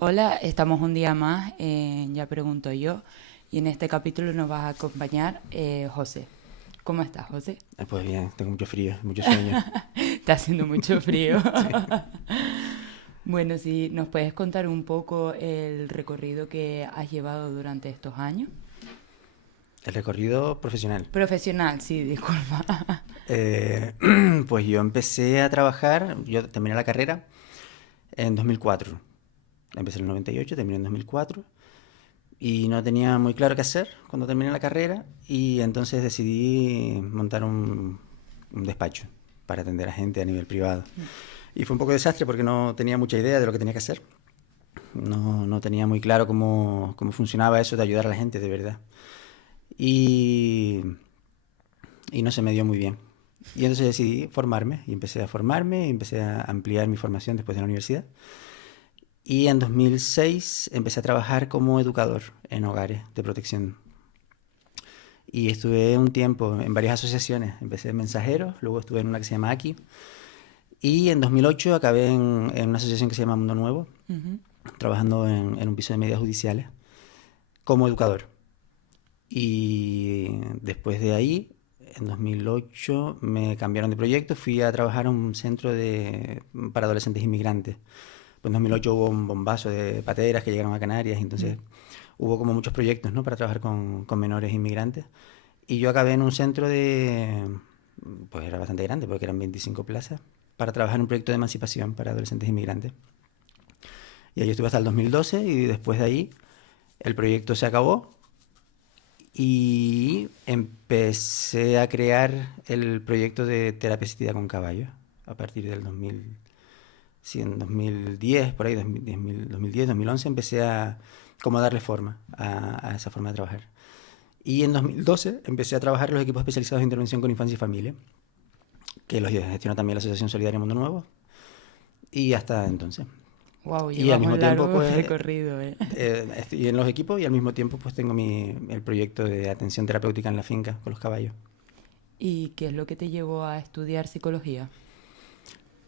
Hola, estamos un día más Ya Pregunto Yo y en este capítulo nos va a acompañar José. ¿Cómo estás, José? Pues bien, tengo mucho frío, mucho sueño. Está haciendo mucho frío. Sí. Bueno, si nos puedes contar un poco el recorrido que has llevado durante estos años. El recorrido profesional. Profesional, sí, disculpa. Eh, pues yo empecé a trabajar, yo terminé la carrera en 2004. Empecé en el 98, terminé en 2004 y no tenía muy claro qué hacer cuando terminé la carrera y entonces decidí montar un despacho para atender a gente a nivel privado. Y fue un poco desastre porque no tenía mucha idea de lo que tenía que hacer. No tenía muy claro cómo funcionaba eso de ayudar a la gente de verdad. Y, y no se me dio muy bien. Y entonces decidí formarme y empecé a formarme y empecé a ampliar mi formación después de la universidad. Y en 2006 empecé a trabajar como educador en hogares de protección. Y estuve un tiempo en varias asociaciones. Empecé en Mensajeros, luego estuve en una que se llama Aquí. Y en 2008 acabé en una asociación que se llama Mundo Nuevo, Ujú. trabajando en un piso de medidas judiciales como educador. Y después de ahí, en 2008, me cambiaron de proyecto, fui a trabajar a un centro para adolescentes inmigrantes. Pues en 2008 hubo un bombazo de pateras que llegaron a Canarias, y Mm. entonces hubo como muchos proyectos, ¿no?, para trabajar con menores inmigrantes. Y yo acabé en un centro pues era bastante grande, porque eran 25 plazas, para trabajar en un proyecto de emancipación para adolescentes inmigrantes. Y ahí estuve hasta el 2012 y después de ahí el proyecto se acabó y empecé a crear el proyecto de terapia asistida con caballos a partir del 2000, sí, en 2010, por ahí, 2010, 2011, empecé a como darle forma a esa forma de trabajar. Y en 2012 empecé a trabajar en los equipos especializados de intervención con infancia y familia, que los gestiona también la Asociación Solidaria Mundo Nuevo, y hasta entonces. Wow, Y al llevas mismo un tiempo, largo pues, recorrido, ¿eh? estoy en los equipos y al mismo tiempo, pues, tengo el proyecto de atención terapéutica en la finca con los caballos. ¿Y qué es lo que te llevó a estudiar psicología?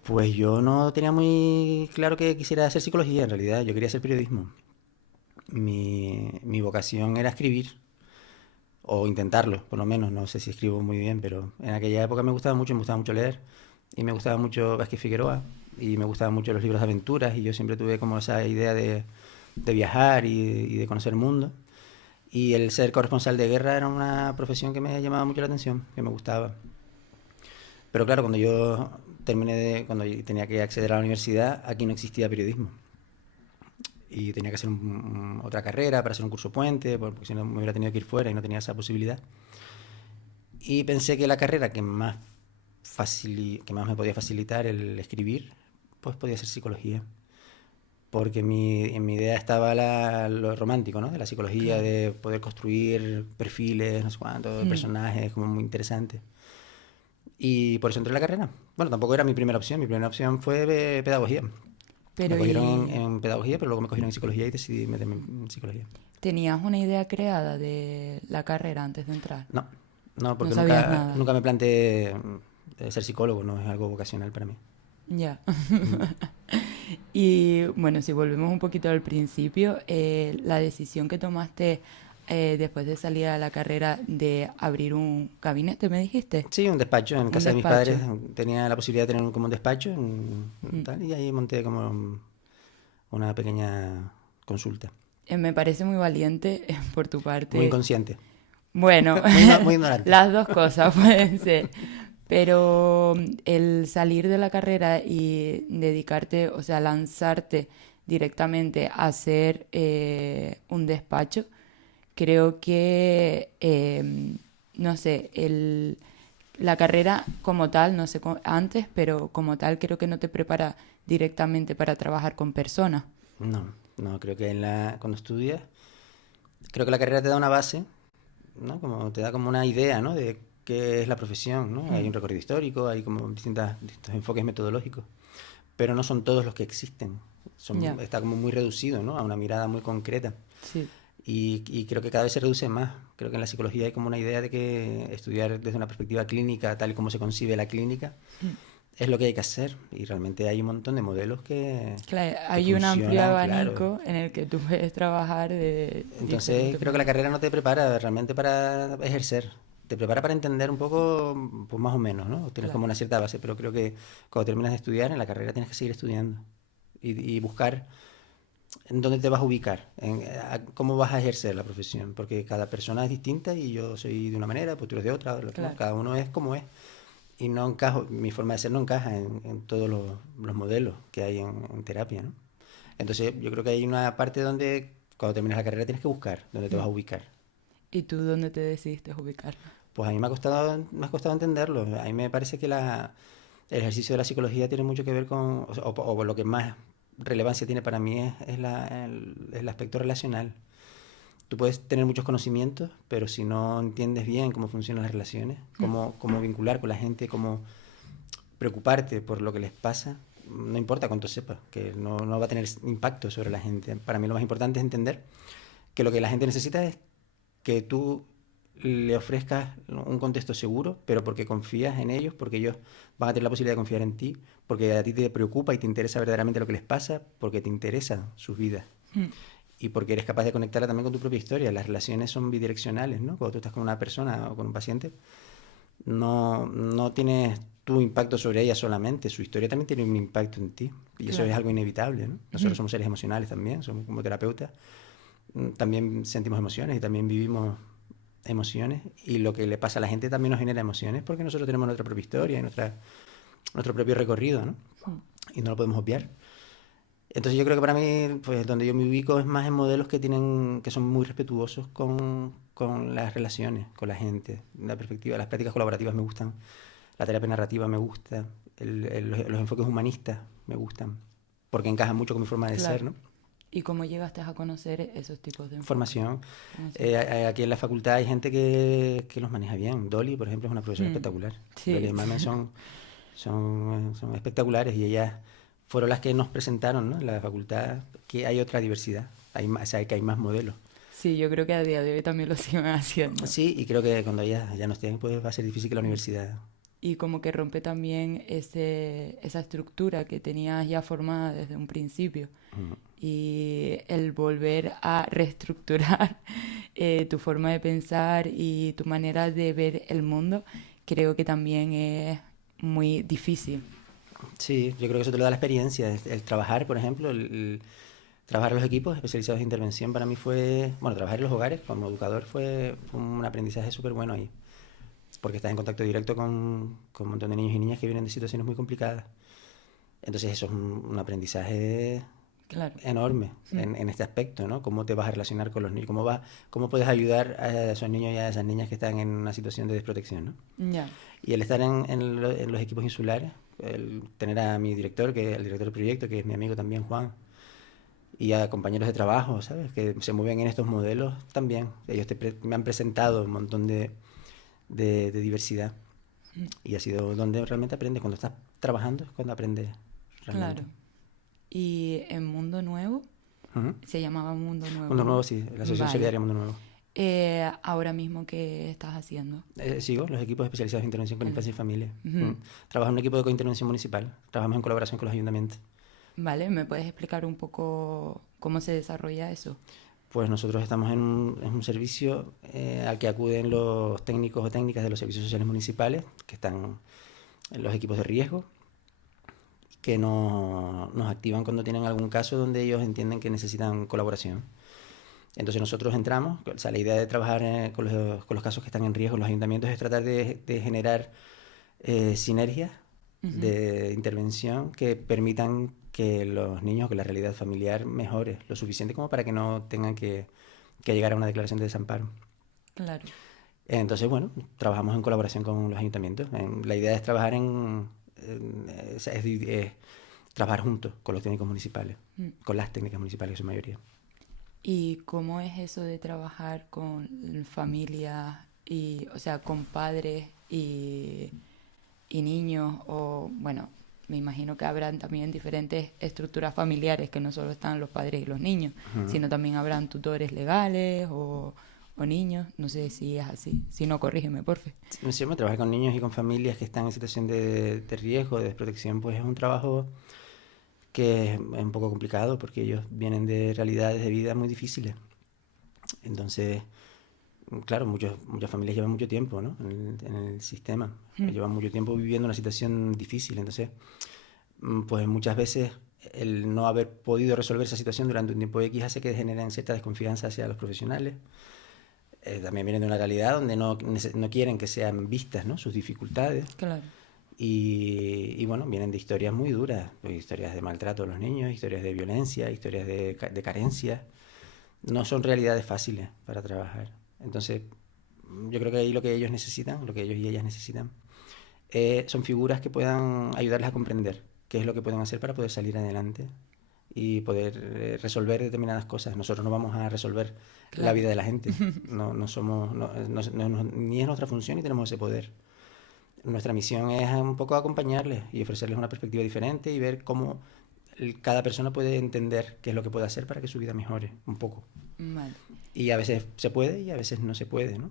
Pues yo no tenía muy claro que quisiera hacer psicología, en realidad. Yo quería hacer periodismo. Mi vocación era escribir, o intentarlo, por lo menos. No sé si escribo muy bien, pero en aquella época me gustaba mucho leer. Y me gustaba mucho Vázquez Figueroa. Y me gustaban mucho los libros de aventuras. Y yo siempre tuve como esa idea de viajar y de conocer el mundo. Y el ser corresponsal de guerra era una profesión que me llamaba mucho la atención, que me gustaba. Pero claro, cuando yo tenía que acceder a la universidad, aquí no existía periodismo. Y tenía que hacer otra carrera para hacer un curso puente, porque si no me hubiera tenido que ir fuera y no tenía esa posibilidad. Y pensé que la carrera que más me podía facilitar el escribir, pues podía ser psicología. Porque en mi idea estaba lo romántico, ¿no?, de la psicología, Claro. de poder construir perfiles, no sé cuánto, de Mm. personajes, como muy interesante. Y por eso entré en la carrera. Bueno, tampoco era mi primera opción fue pedagogía. Me Pero cogieron ¿y en pedagogía, pero luego me cogieron en psicología y decidí meterme en psicología. tenías una idea creada de la carrera antes de entrar? No, no, No porque sabías nada. nunca me planteé ser psicólogo, no es algo vocacional para mí. Ya. Mm. Y bueno, si volvemos un poquito al principio, la decisión que tomaste después de salir a la carrera de abrir un gabinete, ¿me dijiste? Sí, un despacho. En Un casa de mis padres despacho. tenía la posibilidad de tener como un despacho Mm. tal, y ahí monté como una pequeña consulta. Me parece muy valiente por tu Muy parte. inconsciente, Bueno, muy ignorante. las dos cosas pueden ser. Pero el salir de la carrera y dedicarte, o sea, lanzarte directamente a hacer un despacho, creo que, no sé, la carrera como tal, no sé antes, pero como tal creo que no te prepara directamente para trabajar con personas. No, no, creo que cuando estudias, creo que la carrera te da una base, ¿no? Como te da como una idea, ¿no?, de qué es la profesión, ¿no? Hay Mm. un recorrido histórico, hay como distintos enfoques metodológicos, pero no son todos los que existen. Ya, Está como muy reducido, ¿no?, a una mirada muy concreta. sí. Y creo que cada vez se reduce más. Creo que en la psicología hay como una idea de que estudiar desde una perspectiva clínica, tal y como se concibe la clínica, es lo que hay que hacer. Y realmente hay un montón de modelos Claro, que hay un amplio funcionan, claro. abanico en el que tú puedes trabajar de Entonces, diferentes creo que la maneras. carrera no te prepara realmente para ejercer. Te prepara para entender un poco, pues más o menos, ¿no? Tienes como Claro, una cierta base, pero creo que cuando terminas de estudiar, en la carrera tienes que seguir estudiando y buscar en dónde te vas a ubicar, cómo vas a ejercer la profesión, porque cada persona es distinta y yo soy de una manera, pues tú eres de otra, ¿no? claro. Cada uno es como es. Y no encajo, mi forma de ser no encaja en todos los modelos que hay en terapia, ¿no? Entonces, yo creo que hay una parte donde cuando terminas la carrera tienes que buscar dónde te vas Mm. a ubicar. ¿Y tú dónde te decidiste ubicar? Pues a mí me ha costado entenderlo. A mí me parece que el ejercicio de la psicología tiene mucho que ver con, o, sea, o lo que más relevancia tiene para mí es el aspecto relacional. Tú puedes tener muchos conocimientos, pero si no entiendes bien cómo funcionan las relaciones, Mm. cómo vincular con la gente, cómo preocuparte por lo que les pasa, no importa cuánto sepas, que no va a tener impacto sobre la gente. Para mí lo más importante es entender que lo que la gente necesita es que tú le ofrezcas un contexto seguro, pero porque confías en ellos, porque ellos van a tener la posibilidad de confiar en ti, porque a ti te preocupa y te interesa verdaderamente lo que les pasa, porque te interesan sus vidas Mm. y porque eres capaz de conectarla también con tu propia historia. Las relaciones son bidireccionales, ¿no? Cuando tú estás con una persona o con un paciente, no tienes tu impacto sobre ella solamente, su historia también tiene un impacto en ti y eso es Claro. algo inevitable, ¿no? Nosotros Ujú. somos seres emocionales también, somos como terapeutas, también sentimos emociones y también vivimos emociones y lo que le pasa a la gente también nos genera emociones porque nosotros tenemos nuestra propia historia y nuestro propio recorrido, ¿no? Mm. Y no lo podemos obviar. Entonces yo creo que para mí, pues donde yo me ubico es más en modelos que son muy respetuosos con las relaciones, con la gente, la perspectiva, las prácticas colaborativas me gustan, la terapia narrativa me gusta, los enfoques humanistas me gustan, porque encajan mucho con mi forma de ser, Claro. ¿no? ¿Y cómo llegaste a conocer esos tipos de enfoque? Formación. Formación. Aquí en la facultad hay gente que los maneja bien. Dolly, por ejemplo, es una profesora Mm. espectacular. Dolly Sí. y Mamen son espectaculares y ellas fueron las que nos presentaron, ¿no? En la facultad que hay otra diversidad, o sea, que hay más modelos. Sí, yo creo que a día de hoy también lo siguen haciendo. Sí, y creo que cuando ellas ya no estén, pues va a ser difícil que la Mm. universidad... Y como que rompe también esa estructura que tenías ya formada desde un principio. mm, Y el volver a reestructurar tu forma de pensar y tu manera de ver el mundo, creo que también es muy difícil. Sí, yo creo que eso te lo da la experiencia. El trabajar, por ejemplo, trabajar en los equipos especializados de intervención para mí fue, bueno, trabajar en los hogares como educador fue un aprendizaje súper bueno ahí, porque estás en contacto directo con un montón de niños y niñas que vienen de situaciones muy complicadas. Entonces eso es un aprendizaje Claro. enorme Mm. en este aspecto, ¿no? Cómo te vas a relacionar con los niños, cómo puedes ayudar a esos niños y a esas niñas que están en una situación de desprotección, ¿no? Ya. Y el estar en los equipos insulares, el tener a mi director, el director del proyecto, que es mi amigo también, Juan, y a compañeros de trabajo, ¿sabes? Que se mueven en estos modelos también. Ellos me han presentado un montón de diversidad y ha sido donde realmente aprendes. Cuando estás trabajando es cuando aprendes realmente. Claro. Y en Mundo Nuevo, Ujú. se llamaba Mundo Nuevo, Mundo ¿no? Nuevo, sí, la Asociación Vale. Solidaria Mundo Nuevo. Ahora mismo, ¿qué estás haciendo? Sigo los equipos especializados en intervención con En infancia y familia. Ujú. Trabajo en un equipo de cointervención municipal. Trabajamos en colaboración con los ayuntamientos. Vale, ¿me puedes explicar un poco cómo se desarrolla eso? Pues nosotros estamos en un servicio al que acuden los técnicos o técnicas de los servicios sociales municipales, que están en los equipos de riesgo, que nos activan cuando tienen algún caso donde ellos entienden que necesitan colaboración. Entonces nosotros entramos, o sea, la idea de trabajar con los casos que están en riesgo en los ayuntamientos es tratar de generar sinergias Ujú. de intervención que permitan que los niños, que la realidad familiar mejore lo suficiente como para que no tengan que llegar a una declaración de desamparo. Claro. Entonces, bueno, trabajamos en colaboración con los ayuntamientos. La idea es trabajar es trabajar juntos con los técnicos municipales, Mm. con las técnicas municipales, en su mayoría. ¿Y cómo es eso de trabajar con familias y, o sea, con padres y niños? O, bueno, me imagino que habrán también diferentes estructuras familiares, que no solo están los padres y los niños, Ujú. sino también habrán tutores legales o niños, no sé si es así, si no, corrígeme, porfa. Siempre trabajar con niños y con familias que están en situación de riesgo, de desprotección, pues es un trabajo que es un poco complicado porque ellos vienen de realidades de vida muy difíciles. Entonces, claro, muchas familias llevan mucho tiempo, ¿no? en el sistema, llevan mucho tiempo viviendo una situación difícil. Entonces, pues muchas veces el no haber podido resolver esa situación durante un tiempo X hace que generen cierta desconfianza hacia los profesionales. También vienen de una realidad donde no quieren que sean vistas, ¿no? Sus dificultades. Claro. Y bueno, vienen de historias muy duras, pues, historias de maltrato a los niños, historias de violencia, historias de carencia. No son realidades fáciles para trabajar. Entonces, yo creo que ahí lo que ellos necesitan, lo que ellos y ellas necesitan, son figuras que puedan ayudarles a comprender qué es lo que pueden hacer para poder salir adelante y poder resolver determinadas cosas. Nosotros no vamos a resolver la vida de la gente. No somos, ni es nuestra función ni tenemos ese poder. Nuestra misión es un poco acompañarles y ofrecerles una perspectiva diferente y ver cómo cada persona puede entender qué es lo que puede hacer para que su vida mejore un poco. Vale. Y a veces se puede y a veces no se puede, ¿no?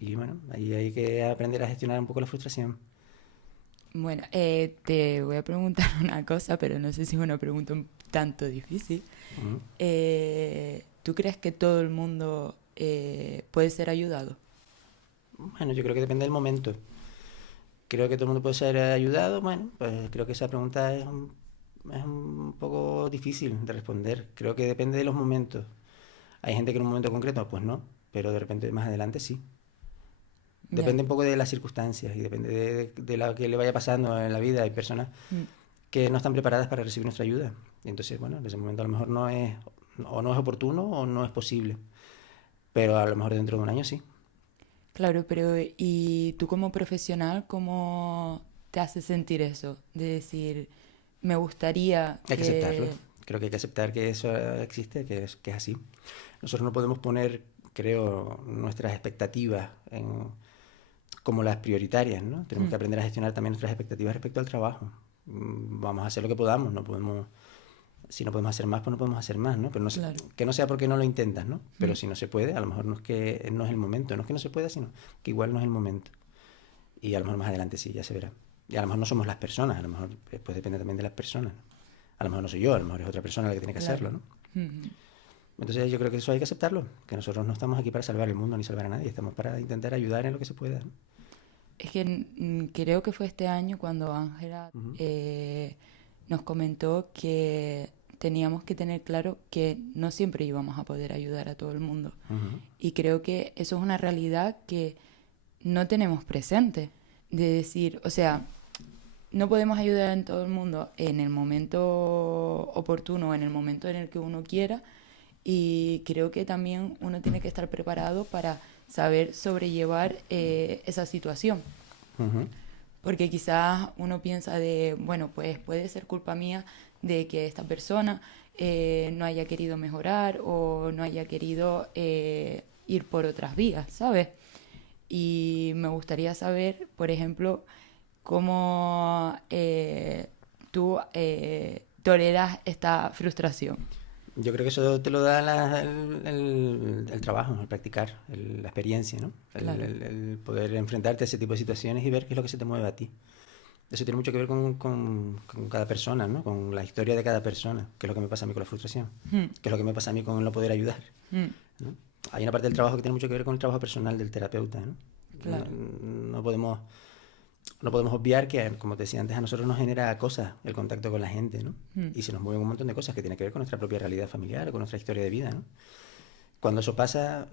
Y bueno, ahí hay que aprender a gestionar un poco la frustración. Bueno, te voy a preguntar una cosa, pero no sé si es una pregunta un tanto difícil. Uh-huh. ¿Tú crees que todo el mundo puede ser ayudado? Bueno, yo creo que depende del momento. Creo que todo el mundo puede ser ayudado. Bueno, pues creo que esa pregunta es un poco difícil de responder. Creo que depende de los momentos. Hay gente que en un momento concreto, pues no, pero de repente más adelante sí. Depende un poco de las circunstancias y depende de lo que le vaya pasando en la vida. Hay personas que no están preparadas para recibir nuestra ayuda. Y entonces, bueno, en ese momento a lo mejor no es oportuno o no es posible. Pero a lo mejor dentro de un año sí. Claro, pero ¿y tú como profesional cómo te hace sentir eso? De decir, me gustaría Hay que aceptarlo. Creo que hay que aceptar que eso existe, que es así. Nosotros no podemos poner, creo, nuestras expectativas como las prioritarias, ¿no? Tenemos que aprender a gestionar también nuestras expectativas respecto al trabajo. Vamos a hacer lo que podamos, no podemos, si no podemos hacer más, pues no podemos hacer más, ¿no? Pero Claro. que no sea porque no lo intentas, ¿no? Pero si no se puede, a lo mejor no es que no es el momento, no es que no se pueda, sino que igual no es el momento. Y a lo mejor más adelante sí, ya se verá. Y a lo mejor no somos las personas, a lo mejor pues depende también de las personas, ¿no? A lo mejor no soy yo, a lo mejor es otra persona la que tiene que hacerlo, ¿no? Entonces yo creo que eso hay que aceptarlo, que nosotros no estamos aquí para salvar el mundo ni salvar a nadie, estamos para intentar ayudar en lo que se pueda, ¿no? Es que creo que fue este año cuando Ángela nos comentó que teníamos que tener claro que no siempre íbamos a poder ayudar a todo el mundo. Y creo que eso es una realidad que no tenemos presente. De decir, o sea, no podemos ayudar a todo el mundo en el momento oportuno, en el momento en el que uno quiera. Y creo que también uno tiene que estar preparado para saber sobrellevar esa situación. Porque quizás uno piensa de, bueno, pues puede ser culpa mía de que esta persona no haya querido mejorar o no haya querido ir por otras vías, ¿sabes? Y me gustaría saber, por ejemplo, cómo tú toleras esta frustración. Yo creo que eso te lo da el trabajo, el practicar, la experiencia, ¿no? Claro. El poder enfrentarte a ese tipo de situaciones y ver qué es lo que se te mueve a ti. Eso tiene mucho que ver con cada persona, ¿no? Con la historia de cada persona, qué es lo que me pasa a mí con la frustración, qué es lo que me pasa a mí con el no poder ayudar, ¿no? Hay una parte del trabajo que tiene mucho que ver con el trabajo personal del terapeuta, ¿no? Claro. No podemos obviar que, como te decía antes, a nosotros nos genera cosas el contacto con la gente, ¿no? Y se nos mueven un montón de cosas que tienen que ver con nuestra propia realidad familiar, con nuestra historia de vida, ¿no? Cuando eso pasa,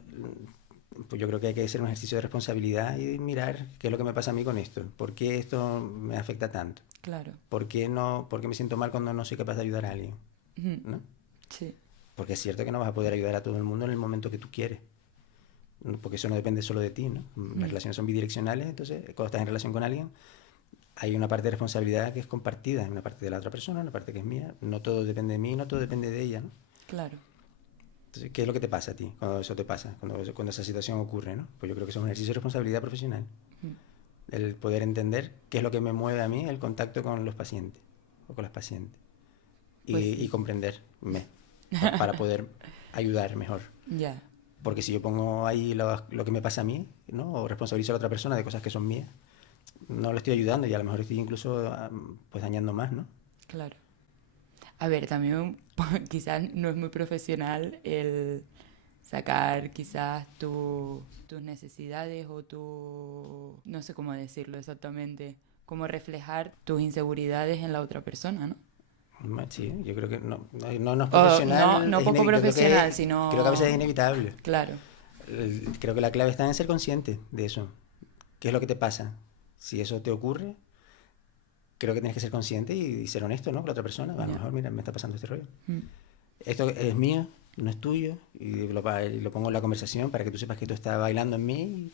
pues yo creo que hay que hacer un ejercicio de responsabilidad y mirar qué es lo que me pasa a mí con esto, por qué esto me afecta tanto, Claro. por qué me siento mal cuando no soy capaz de ayudar a alguien, ¿no? Sí. Porque es cierto que no vas a poder ayudar a todo el mundo en el momento que tú quieres, porque eso no depende solo de ti, ¿no? Las relaciones son bidireccionales, entonces cuando estás en relación con alguien hay una parte de responsabilidad que es compartida, una parte de la otra persona, una parte que es mía, no todo depende de mí, no todo depende de ella, ¿no? Claro. Entonces, ¿qué es lo que te pasa a ti cuando eso te pasa, cuando esa situación ocurre, ¿no? Pues yo creo que eso es un ejercicio de responsabilidad profesional, el poder entender qué es lo que me mueve a mí el contacto con los pacientes o con las pacientes Pues sí. y comprenderme para poder ayudar mejor. Ya. Porque si yo pongo ahí lo que me pasa a mí, ¿no? O responsabilizo a la otra persona de cosas que son mías, no le estoy ayudando y a lo mejor estoy incluso pues dañando más, ¿no? Claro. A ver, también quizás no es muy profesional el sacar quizás tus necesidades o tu... no sé cómo decirlo exactamente, como reflejar tus inseguridades en la otra persona, ¿no? Sí, yo creo que no es O no, profesional, no poco yo profesional, creo que a veces sino... es inevitable. Claro, Creo que la clave está en ser consciente de eso. ¿Qué es lo que te pasa? Si eso te ocurre, creo que tienes que ser consciente y ser honesto, ¿no? Con la otra persona. A lo ya. mejor, mira, me está pasando este rollo. Mm, Esto es mío, no es tuyo, y lo pongo en la conversación para que tú sepas que esto está bailando en mí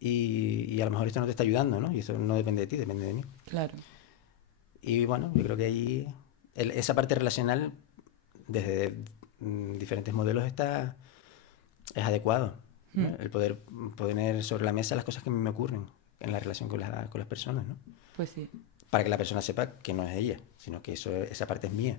y a lo mejor esto no te está ayudando, ¿no? Y esto no depende de ti, depende de mí. claro. Y bueno, yo creo que ahí esa parte relacional desde diferentes modelos es adecuado, ¿no? Mm, El poner sobre la mesa las cosas que a mí me ocurren en la relación con las personas, ¿no? pues sí. Para que la persona sepa que no es ella, sino que esa parte es mía.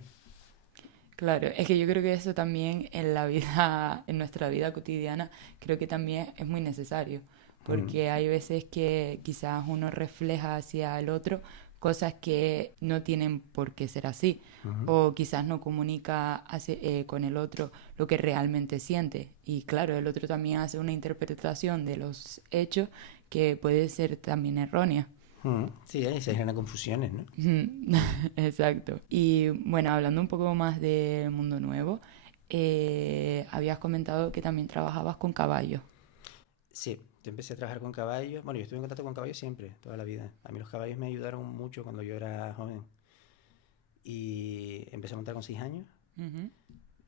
Claro, es que yo creo que eso también en la vida, en nuestra vida cotidiana, creo que también es muy necesario, Mm, porque hay veces que quizás uno refleja hacia el otro cosas que no tienen por qué ser así, ujú. o quizás no comunica con el otro lo que realmente siente. Y claro, el otro también hace una interpretación de los hechos que puede ser también errónea. Sí, ahí se generan confusiones, ¿no? Ujú. Exacto. Y bueno, hablando un poco más de Mundo Nuevo, habías comentado que también trabajabas con caballos. Sí, yo empecé a trabajar con caballos. Bueno, yo estuve en contacto con caballos siempre, toda la vida. A mí los caballos me ayudaron mucho cuando yo era joven. Y empecé a montar con 6 años Ujú.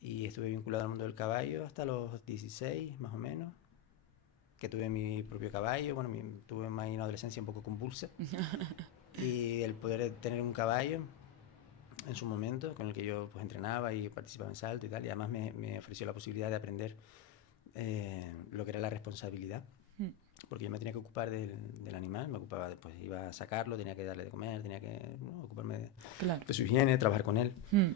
y estuve vinculado al mundo del caballo hasta los 16, más o menos, que tuve mi propio caballo. Bueno, tuve más una adolescencia un poco convulsa. Y el poder tener un caballo en su momento, con el que yo pues entrenaba y participaba en salto y tal, y además me ofreció la posibilidad de aprender lo que era la responsabilidad, Mm, porque yo me tenía que ocupar del animal, me ocupaba después, iba a sacarlo, tenía que darle de comer, tenía que, ¿no?, ocuparme claro. de su higiene, trabajar con él. Mm,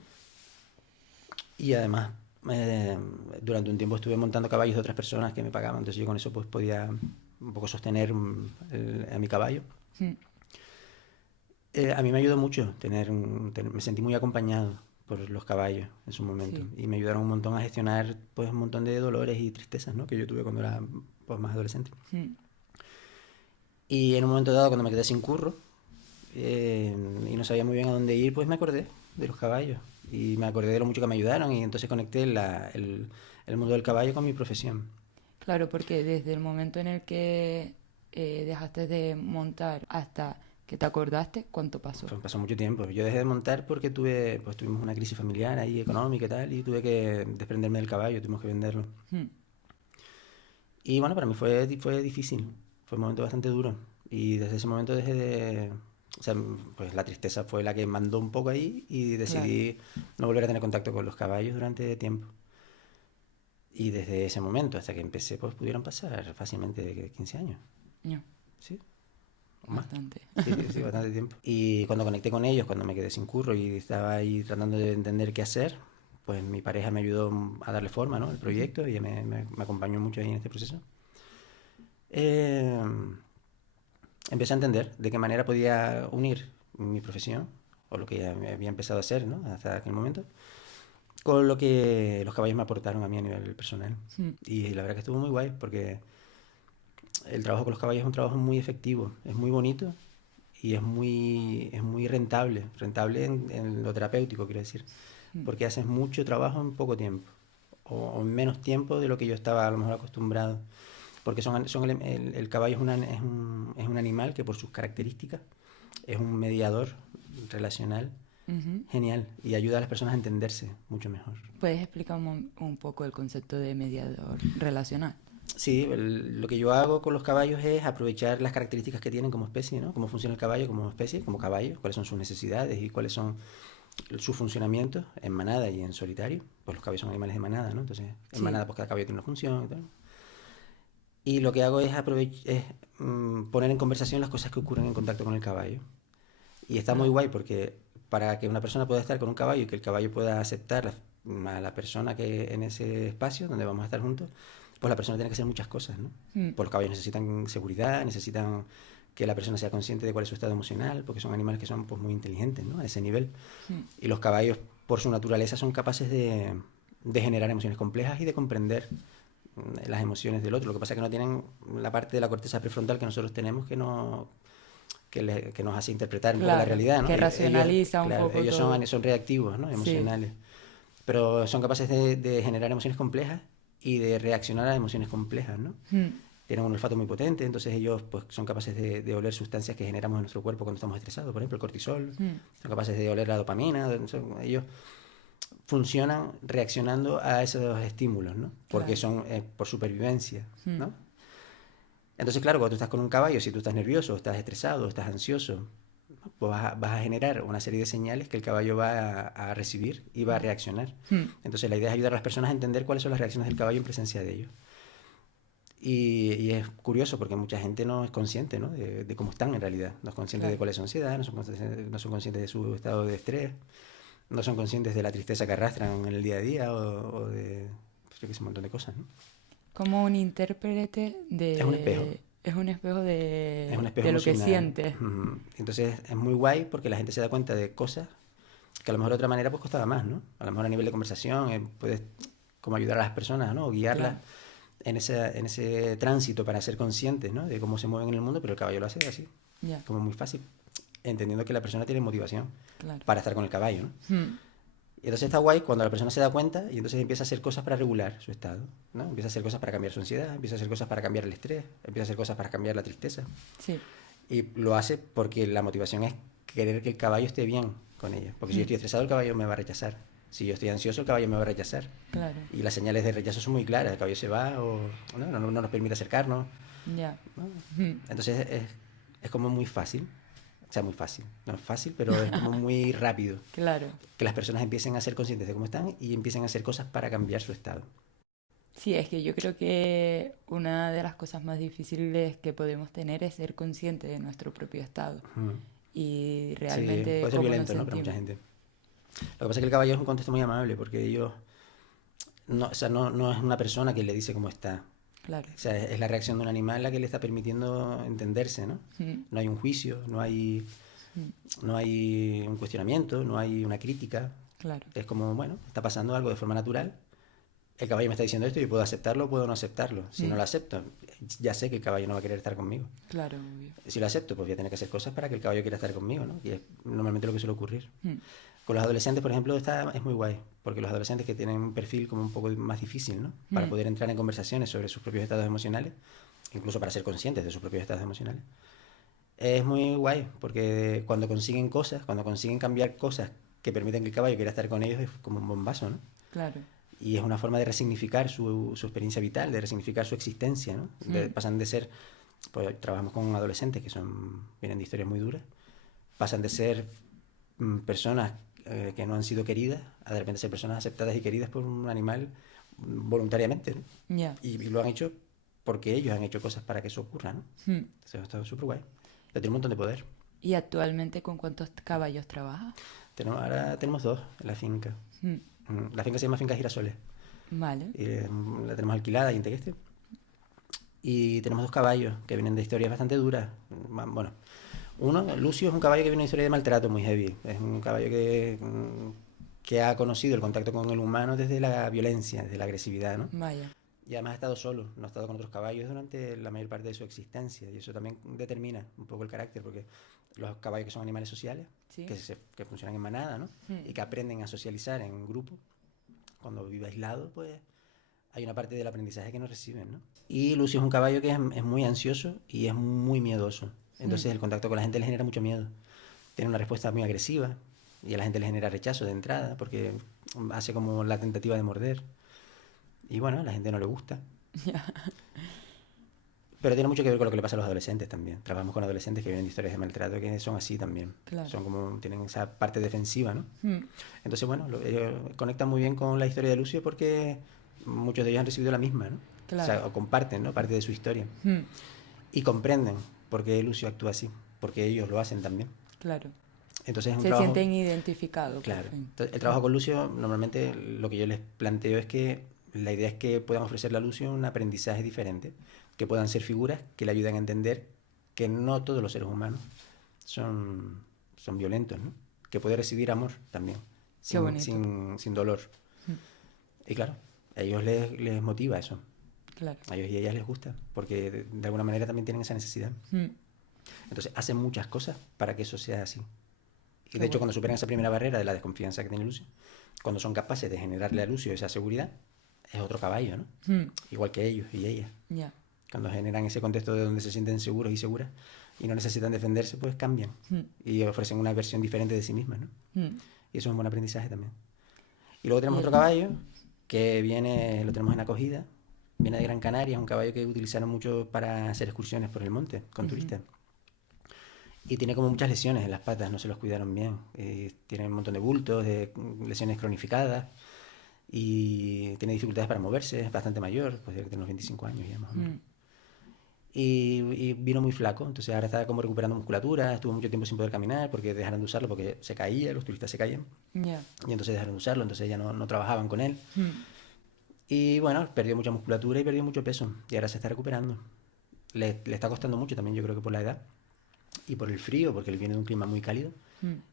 Y además, eh, durante un tiempo estuve montando caballos de otras personas que me pagaban, entonces yo con eso pues podía un poco sostener a mi caballo. mm, A mí me ayudó mucho me sentí muy acompañado por los caballos en su momento sí. y me ayudaron un montón a gestionar pues un montón de dolores y tristezas, ¿no?, que yo tuve cuando era pues, más adolescente. Mm, Y en un momento dado, cuando me quedé sin curro y no sabía muy bien a dónde ir, pues me acordé de los caballos y me acordé de lo mucho que me ayudaron y entonces conecté el mundo del caballo con mi profesión. claro, porque desde el momento en el que dejaste de montar hasta que te acordaste, ¿cuánto pasó? Pues pasó mucho tiempo. Yo dejé de montar porque pues tuvimos una crisis familiar ahí económica y tal, y tuve que desprenderme del caballo, tuvimos que venderlo. Mm, Y bueno, para mí fue difícil, fue un momento bastante duro. Y desde ese momento dejé de... O sea, pues la tristeza fue la que mandó un poco ahí y claro. decidí no volver a tener contacto con los caballos durante tiempo. Y desde ese momento hasta que empecé, pues pudieron pasar fácilmente 15 años. No, Sí, o más. bastante. Sí, sí, sí, bastante tiempo. Y cuando conecté con ellos, cuando me quedé sin curro y estaba ahí tratando de entender qué hacer, pues mi pareja me ayudó a darle forma, ¿no?, al Ujú. proyecto y ella me acompañó mucho ahí en este proceso. Eh, Empecé a entender de qué manera podía unir mi profesión, o lo que ya me había empezado a hacer, ¿no?, hasta aquel momento, con lo que los caballos me aportaron a mí a nivel personal. Mm, Y la verdad que estuvo muy guay, porque el trabajo con los caballos es un trabajo muy efectivo, es muy bonito y es muy rentable, rentable en lo terapéutico, quiero decir, mm, porque haces mucho trabajo en poco tiempo, o en menos tiempo de lo que yo estaba a lo mejor acostumbrado, porque el caballo es un animal que por sus características es un mediador relacional ujú. genial y ayuda a las personas a entenderse mucho mejor. ¿Puedes explicar un poco el concepto de mediador relacional? Sí, lo que yo hago con los caballos es aprovechar las características que tienen como especie, ¿no? Cómo funciona el caballo como especie, como caballo, cuáles son sus necesidades y cuáles son sus funcionamientos en manada y en solitario. Pues los caballos son animales de manada, ¿no? Entonces, en Sí, manada pues cada caballo tiene una función y tal. Y lo que hago es, poner en conversación las cosas que ocurren en contacto con el caballo. Y está muy claro. guay porque para que una persona pueda estar con un caballo y que el caballo pueda aceptar a la persona que en ese espacio donde vamos a estar juntos, pues la persona tiene que hacer muchas cosas, ¿no? Pues los caballos necesitan seguridad, necesitan que la persona sea consciente de cuál es su estado emocional, porque son animales que son pues muy inteligentes, ¿no? A ese nivel. Y los caballos, por su naturaleza, son capaces de generar emociones complejas y de comprender las emociones del otro. Lo que pasa es que no tienen la parte de la corteza prefrontal que nosotros tenemos que nos hace interpretar un poco la realidad, ¿no? Que racionaliza un claro, poco ellos todo. son reactivos, ¿no? Emocionales. Pero son capaces de generar emociones complejas y de reaccionar a emociones complejas, ¿no? Tienen un olfato muy potente, entonces ellos pues, son capaces de oler sustancias que generamos en nuestro cuerpo cuando estamos estresados, por ejemplo, el cortisol, son capaces de oler la dopamina, ellos funcionan reaccionando a esos estímulos, ¿no? Porque son por supervivencia, ¿no? Entonces, claro, cuando tú estás con un caballo, si tú estás nervioso, estás estresado, estás ansioso, pues vas a generar una serie de señales que el caballo va a recibir y va a reaccionar. Entonces, la idea es ayudar a las personas a entender cuáles son las reacciones del caballo en presencia de ellos. Y es curioso porque mucha gente no es consciente, ¿no? De cómo están en realidad. No es consciente de cuál es su ansiedad, no son conscientes de su estado de estrés, no son conscientes de la tristeza que arrastran en el día a día o de pues, yo qué sé, un montón de cosas, ¿no? Como un intérprete de... Es un espejo. Es un espejo Es un espejo de lo que emocional. sientes. Entonces es muy guay porque la gente se da cuenta de cosas que a lo mejor de otra manera pues costaba más, ¿no? A lo mejor a nivel de conversación puedes como ayudar a las personas, ¿no? O guiarlas en ese tránsito para ser conscientes, ¿no? De cómo se mueven en el mundo, pero el caballo lo hace así, como muy fácil, entendiendo que la persona tiene motivación para estar con el caballo, ¿no? Y entonces está guay cuando la persona se da cuenta y entonces empieza a hacer cosas para regular su estado, ¿no? Empieza a hacer cosas para cambiar su ansiedad, empieza a hacer cosas para cambiar el estrés, empieza a hacer cosas para cambiar la tristeza. Sí. Y lo hace porque la motivación es querer que el caballo esté bien con ella. Porque si yo estoy estresado, el caballo me va a rechazar. Si yo estoy ansioso, el caballo me va a rechazar. Claro. Y las señales de rechazo son muy claras. El caballo se va o no nos permite acercarnos. Ya. ¿No? Entonces es como muy fácil. O sea, muy fácil. No es fácil, pero es como muy rápido. Claro. Que las personas empiecen a ser conscientes de cómo están y empiecen a hacer cosas para cambiar su estado. Sí, es que yo creo que una de las cosas más difíciles que podemos tener es ser consciente de nuestro propio estado. Y realmente sí, puede ser cómo violento, nos ¿no? Para mucha sentimos. gente. Lo que pasa es que el caballo es un contexto muy amable porque ellos no es una persona que le dice cómo está. Claro. O sea, es la reacción de un animal la que le está permitiendo entenderse, ¿no? No hay un juicio, no hay un cuestionamiento, no hay una crítica. Claro. Es como, bueno, está pasando algo de forma natural. El caballo me está diciendo esto y puedo aceptarlo o puedo no aceptarlo. Si no lo acepto, ya sé que el caballo no va a querer estar conmigo. Claro, obvio. Si lo acepto, pues voy a tener que hacer cosas para que el caballo quiera estar conmigo, ¿no? Y es normalmente lo que suele ocurrir. Con los adolescentes, por ejemplo, es muy guay, porque los adolescentes que tienen un perfil como un poco más difícil, ¿no? Para poder entrar en conversaciones sobre sus propios estados emocionales, incluso para ser conscientes de sus propios estados emocionales, es muy guay, porque cuando consiguen cambiar cosas que permiten que el caballo quiera estar con ellos, es como un bombazo, ¿no? Claro. Y es una forma de resignificar su experiencia vital, de resignificar su existencia, ¿no? Pasan de ser, pues trabajamos con adolescentes que vienen de historias muy duras, pasan de ser personas que no han sido queridas a de repente ser personas aceptadas y queridas por un animal voluntariamente, ¿no? Yeah. Y lo han hecho porque ellos han hecho cosas para que eso ocurra, ¿no? Eso está súper guay. Tiene un montón de poder. ¿Y actualmente con cuántos caballos trabajas? Ahora tenemos 2 en la finca. La finca se llama Finca Girasoles. Vale. La tenemos alquilada y en Tegueste. Y tenemos 2 caballos que vienen de historias bastante duras. Bueno, Lucio es un caballo que viene de una historia de maltrato muy heavy. Es un caballo que ha conocido el contacto con el humano desde la violencia, desde la agresividad, ¿no? Vaya. Y además ha estado solo, no ha estado con otros caballos durante la mayor parte de su existencia. Y eso también determina un poco el carácter, porque los caballos que son animales sociales, ¿Sí? que funcionan en manada, ¿no? Y que aprenden a socializar en grupo, cuando vive aislado, pues hay una parte del aprendizaje que no reciben, ¿no? Y Lucio es un caballo que es muy ansioso y es muy miedoso. Entonces el contacto con la gente le genera mucho miedo. Tiene una respuesta muy agresiva y a la gente le genera rechazo de entrada porque hace como la tentativa de morder. Y bueno, a la gente no le gusta. Pero tiene mucho que ver con lo que le pasa a los adolescentes también. Trabajamos con adolescentes que viven de historias de maltrato que son así también. Claro. Tienen esa parte defensiva, ¿no? Entonces, bueno, ellos conectan muy bien con la historia de Lucio porque muchos de ellos han recibido la misma, ¿no? Claro. O sea, o comparten, ¿no? Parte de su historia. Y comprenden por qué Lucio actúa así, porque ellos lo hacen también. Claro. Entonces es un Se trabajo... sienten identificados. Claro. Entonces, el trabajo con Lucio, normalmente lo que yo les planteo es que La idea es que puedan ofrecerle a Lucio un aprendizaje diferente, que puedan ser figuras que le ayuden a entender que no todos los seres humanos son violentos, ¿no? Que puede recibir amor también, Qué bonito. sin dolor. Y claro, a ellos les motiva eso. Claro. A ellos y a ellas les gusta, porque de alguna manera también tienen esa necesidad. Entonces hacen muchas cosas para que eso sea así. Y de hecho, cuando superan esa primera barrera de la desconfianza que tiene Lucio, cuando son capaces de generarle a Lucio esa seguridad, es otro caballo, ¿no? Igual que ellos y ellas. Ya. Cuando generan ese contexto de donde se sienten seguros y seguras y no necesitan defenderse, pues cambian y ofrecen una versión diferente de sí mismas, ¿no? Y eso es un buen aprendizaje también. Y luego tenemos otro caballo que lo tenemos en acogida, viene de Gran Canaria, es un caballo que utilizaron mucho para hacer excursiones por el monte con turistas. Y tiene como muchas lesiones en las patas, no se los cuidaron bien. Tiene un montón de bultos, de lesiones cronificadas y tiene dificultades para moverse, es bastante mayor, pues tiene unos 25 años ya más o menos. Y vino muy flaco, entonces ahora está como recuperando musculatura, estuvo mucho tiempo sin poder caminar porque dejaron de usarlo porque se caía, los turistas se caían. Y entonces dejaron de usarlo, entonces ya no trabajaban con él. Y bueno, perdió mucha musculatura y perdió mucho peso y ahora se está recuperando. Le está costando mucho también, yo creo que por la edad y por el frío, porque él viene de un clima muy cálido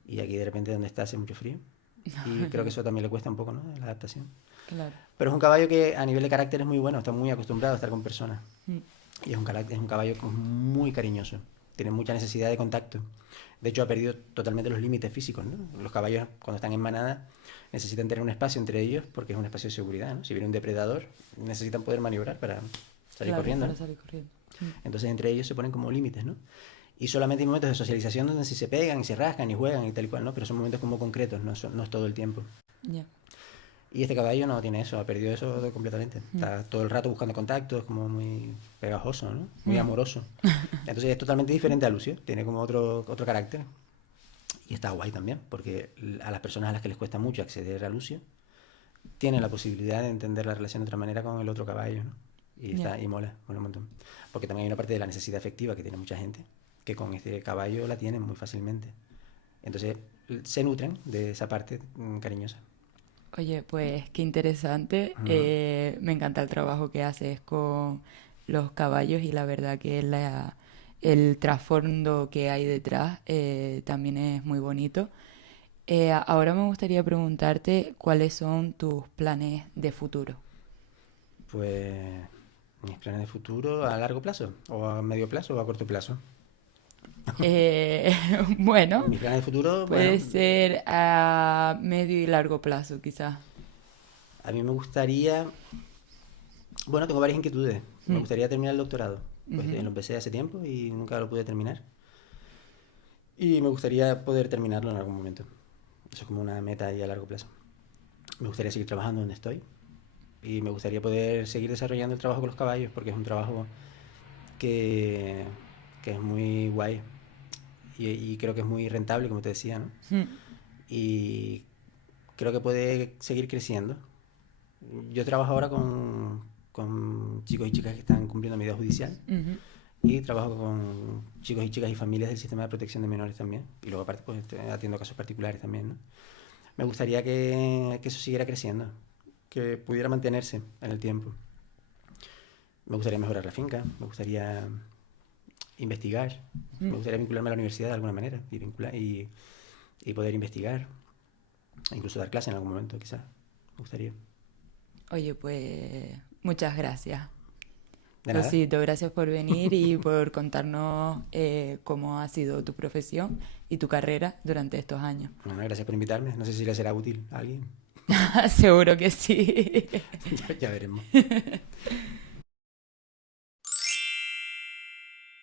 y aquí de repente donde está hace mucho frío. Y creo que eso también le cuesta un poco, ¿no? La adaptación. Claro. Pero es un caballo que a nivel de carácter es muy bueno, está muy acostumbrado a estar con personas. Y es un caballo muy cariñoso, tiene mucha necesidad de contacto. De hecho, ha perdido totalmente los límites físicos, ¿no? Los caballos, cuando están en manada, necesitan tener un espacio entre ellos porque es un espacio de seguridad, ¿no? Si viene un depredador, necesitan poder maniobrar para salir corriendo, ¿no? Entonces, entre ellos se ponen como límites, ¿no? Y solamente hay momentos de socialización donde sí se pegan y se rascan y juegan y tal y cual, ¿no? Pero son momentos como concretos, no es todo el tiempo. Y este caballo no tiene eso, ha perdido eso completamente. Está todo el rato buscando contacto, es como muy pegajoso, ¿no? Muy amoroso. Entonces es totalmente diferente a Lucio, tiene como otro carácter. Y está guay también, porque a las personas a las que les cuesta mucho acceder a Lucio, tienen la posibilidad de entender la relación de otra manera con el otro caballo, ¿no? Y mola un montón. Porque también hay una parte de la necesidad afectiva que tiene mucha gente, que con este caballo la tienen muy fácilmente. Entonces se nutren de esa parte cariñosa. Oye, pues qué interesante. Me encanta el trabajo que haces con los caballos y la verdad que el trasfondo que hay detrás también es muy bonito. Ahora me gustaría preguntarte cuáles son tus planes de futuro. Pues mis planes de futuro a largo plazo, o a medio plazo, o a corto plazo. Bueno, Mis planes de futuro, puede bueno, ser a medio y largo plazo, quizás. a mí me gustaría, bueno, tengo varias inquietudes. Me gustaría terminar el doctorado. Pues lo empecé hace tiempo y nunca lo pude terminar. Y me gustaría poder terminarlo en algún momento. Eso es como una meta ahí a largo plazo. Me gustaría seguir trabajando donde estoy. Y me gustaría poder seguir desarrollando el trabajo con los caballos, porque es un trabajo que es muy guay. Y creo que es muy rentable, como te decía, ¿no? Y creo que puede seguir creciendo. Yo trabajo ahora con chicos y chicas que están cumpliendo medida judicial y trabajo con chicos y chicas y familias del sistema de protección de menores también. Y luego aparte pues atiendo casos particulares también, ¿no? Me gustaría que eso siguiera creciendo, que pudiera mantenerse en el tiempo. Me gustaría mejorar la finca, me gustaría investigar, me gustaría vincularme a la universidad de alguna manera y poder investigar, e incluso dar clase en algún momento quizás, me gustaría. Oye, pues muchas gracias. De nada. Rosito, gracias por venir y por contarnos cómo ha sido tu profesión y tu carrera durante estos años. Bueno, gracias por invitarme, no sé si le será útil a alguien. Seguro que sí. Ya veremos.